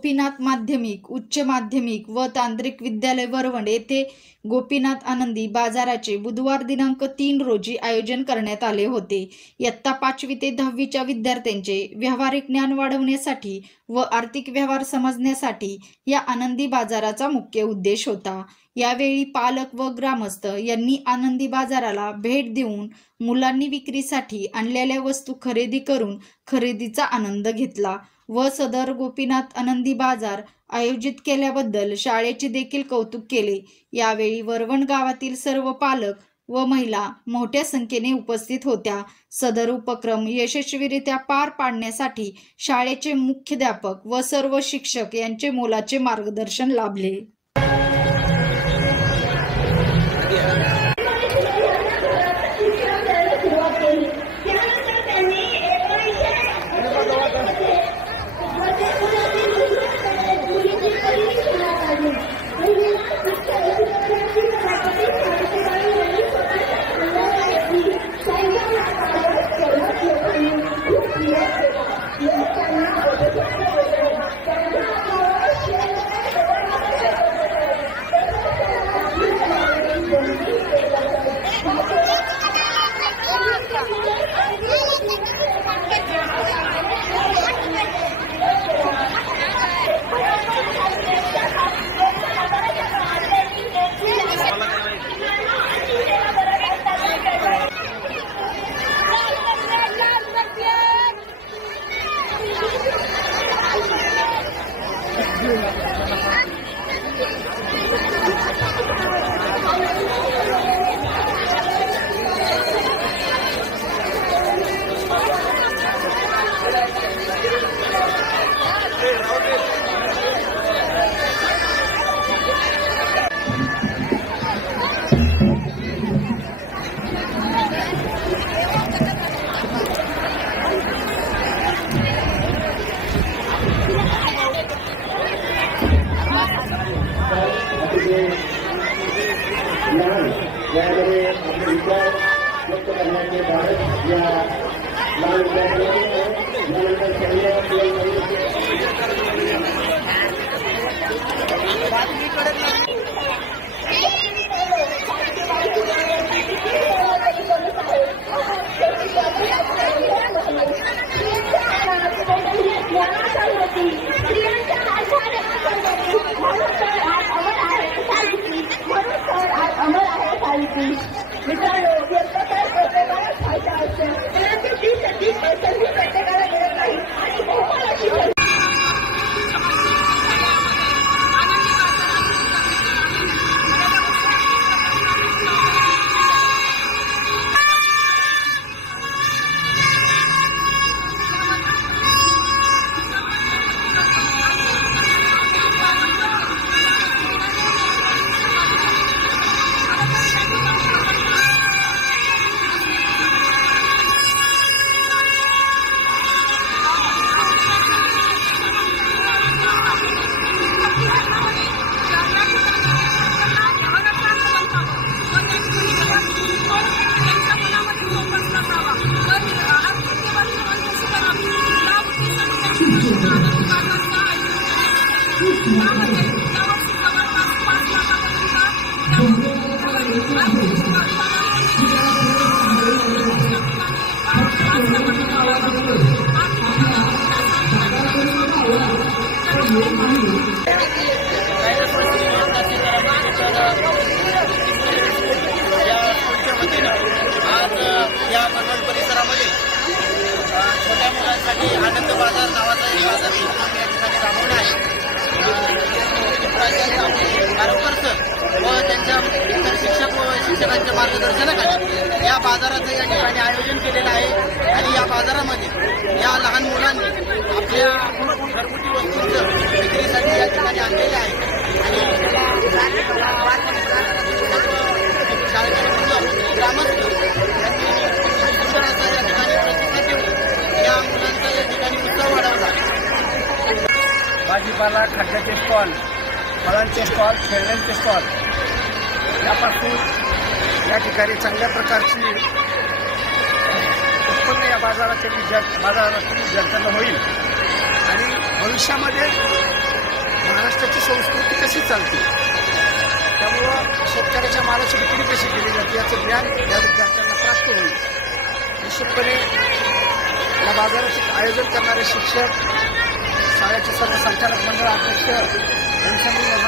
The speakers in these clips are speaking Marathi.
गोपीनाथ माध्यमिक, उच्च माध्यमिक व तांत्रिक विद्यालय वरवंड येथे गोपीनाथ आनंदी बाजाराचे बुधवार दिनांक 3 रोजी आयोजन करण्यात आले होते। इयत्ता 5वी ते 10वीच्या विद्यार्थ्यांचे व्यावहारिक ज्ञान वाढवण्यासाठी व आर्थिक व्यवहार समजण्यासाठी या आनंदी बाजाराचा मुख्य उद्देश होता। यावेळी पालक व ग्रामस्थ यांनी आनंदी बाजाराला भेट देऊन मुलांनी विक्रीसाठी आणलेल्या वस्तू खरेदी करून खरेदीचा आनंद घेतला व सदर गोपीनाथ आनंदी बाजार आयोजित केल्याबद्दल शाळेचे देखील कौतुक केले। यावेळी वरवंड गावातील सर्व पालक व महिला मोठ्या संख्येने उपस्थित होत्या। सदर उपक्रम यशस्वीरित्या पार पाडण्यासाठी शाळेचे मुख्याध्यापक व सर्व शिक्षक यांचे मोलाचे मार्गदर्शन लाभले। यामध्ये आपले विचार व्यक्त करण्याचे भारत या लाल मित्रांनो व्यक्त काय प्रत्येकाला फायदा असतो परंतु ती संधी प्रत्येकाला मिळत नाही आणि बहुमानाची या वरवंड परिसरामध्ये छोट्या मुलांसाठी आनंद बाजार नावाचा एक बाजार या ठिकाणी राबवला आहे। गारवकर सर व त्यांच्या इतर शिक्षक व शिक्षकांच्या मार्गदर्शनाखाली या बाजाराचं या ठिकाणी आयोजन केलेलं आहे आणि या बाजारामध्ये या लहान मुलांनी आपल्या घरगुती वस्तूंचं विक्रीसाठी या ठिकाणी आणलेले आहे आणि शाळेचे मुलं ग्रामस्थ सुंदर असा या ठिकाणी प्रतिसाद देऊन या मुलांचा या ठिकाणी उत्सव वाढवला। भाजीपाला, खाद्याचे स्टॉल, फळांचे स्टॉल, खेळण्यांचे स्टॉल यापासून या ठिकाणी चांगल्या प्रकारची उत्पन्न या बाजारातील विद्यार्थ्यांना होईल आणि भविष्यामध्ये महाराष्ट्राची संस्कृती कशी चालते, त्यामुळं शेतकऱ्याच्या मालाची विक्री कशी केली जाते याचं ज्ञान या विद्यार्थ्यांना प्राप्त होईल. निश्चितपणे या बाजाराचे आयोजन करणारे शिक्षक, शाळेचे सर्व संचालक मंडळ अध्यक्ष,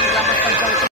ग्रामपंचायत